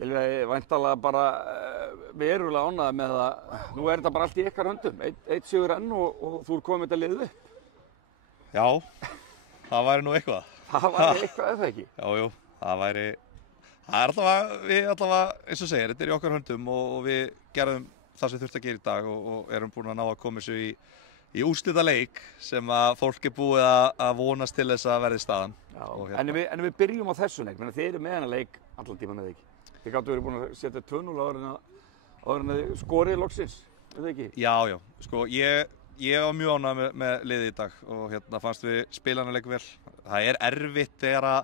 Gylfi, væntanlega bara verulega ánægður með að nú þetta bara allt í ykkar höndum. Eitt sigur enn og þú ert komið þetta liðið upp. Já, það væri nú eitthvað. Það væri eitthvað eða ekki? Jú, það væri... Það er allavega, eins og segir, þetta er í okkar höndum og við gerðum það sem þurfti að gera í dag og erum búin að ná að koma þessu í úrslita leik sem að fólk er búið að vonast til þess að verði staðan. Já, en við byrjum á þessu leik, þið eru með hennar leik allan tíman eða ekki? Þið gáttu verið búin að setja 2-0 áður en þið skorið loksins, veit þið ekki? Já, sko, ég var mjög ánægður með liðið í dag og fannst við spilanarleik vel. Það er erfitt þegar að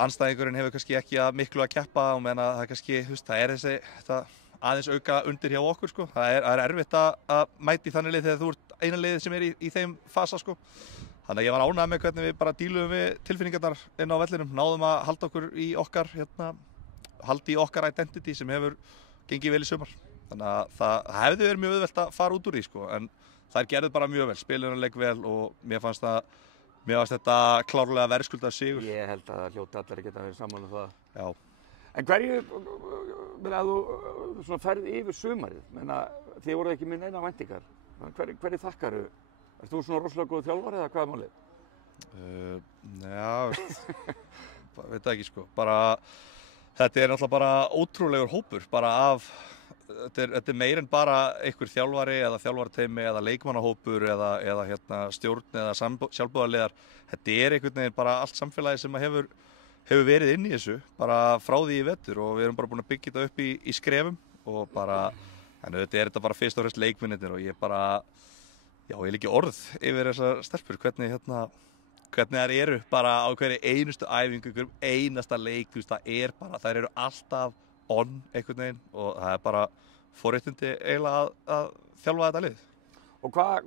andstæðingurinn hefur kannski ekki að miklu að keppa og meðan að það kannski, það er þetta aðeins auka undir hjá okkur, sko. Það er erfitt að mæti þannig lið þegar þú ert eina liðið sem er í þeim fasa, sko. Þannig að ég var ánægður með hvernig við bara díluðum við tilfinningarnar inn á vellinum, náðum að halda okkur í okkar, haldi í okkar identity sem hefur gengið vel í sumar. Þannig að það hefði verið mjög auðvelt að fara út úr því, sko, en þær gerðu bara mjög vel, spiluðunarleik vel og mér fannst þetta klárlega verðskuldað sigur. Ég held að hljóti allir að geta verið sammála um það. Já. En hverju, að þú ferð yfir sumarið, þið voruð ekki með neina væntingar, hverju þakkaru? Ert þú svona rosalega góð þjálfari eða hvað er málið? Já, veit ekki, sko, bara þetta er náttúrulega bara ótrúlegur hópur, þetta er meir en bara einhver þjálfari eða þjálfarteymi eða leikmannahópur eða stjórn eða sjálfboðaliðar. Þetta er einhvern veginn bara allt samfélagi sem hefur verið inn í þessu, bara frá því í vetur og við erum bara búin að byggja þetta upp í skrefum og bara, en auðvitað er þetta bara fyrst og fremst leikmennirnir og ég hef ekki orð yfir þessar stelpur, hvernig þær eru bara á hverju einustu æfingu, hverjum einasta leik, þær eru alltaf on einhvern veginn og það er bara forréttindi eiginlega að þjálfa þetta lið. Og hvað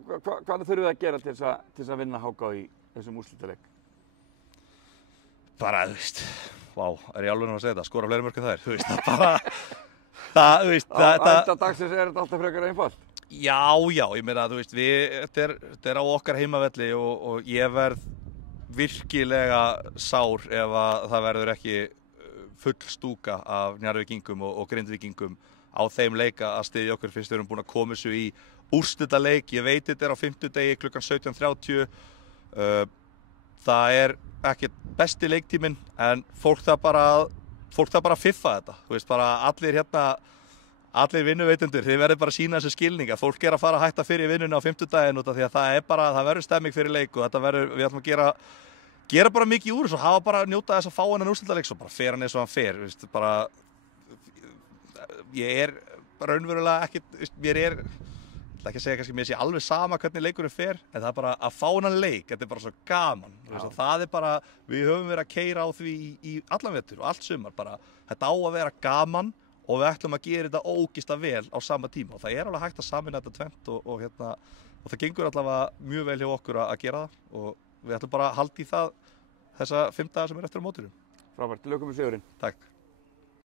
þurfum við að gera til þess að vinna HK í þessum úrslitaleik? Bara, er ég alveg að segja þetta, skora fleiri mörk en þær, Á enda dagsins er þetta alltaf frekar einfalt? Já, ég meina, þetta er á okkar heimavelli og ég verð virkilega sár ef að það verður ekki full stúka af Njarðvíkingum og Grindvíkingum á þeim leika að styðja okkur fyrst við erum búin að koma þessu í úrslitaleik. Ég veit þetta er á 50 klukkan 17:30. Það er ekki besti leiktíminn en fólk það bara að fiffa þetta. Allir vinnuveitendur, þið verður bara að sýna þessu skilninga. Fólk er að fara að hætta fyrir vinnunni á 50 út af því að það verður stemming fyrir leik og við ætlum að gera bara mikið úr þessu og hafa bara að njóta þess að fá hennan úrslitaleik svo bara fer hann eins og hann fer. Ég er raunverulega ekkert, ég ætla ekki að segja kannski mér sé alveg sama hvernig leikurinn fer, en það er bara að fá hennan leik, þetta er bara svo gaman. Það er bara, við höfum verið að keyra á því í allan vetur og allt sumar, bara þetta á að vera gaman og við ætlum að gera þetta ógeðslega vel á sama tíma og það er alveg hægt að sameina þetta tvennt og það gengur allavega mjög vel hjá okkur að gera það og við ætlum bara að halda í það þessa 5 daga sem er eftir á mótinu. Frábært, til lukum með sigurinn. Takk.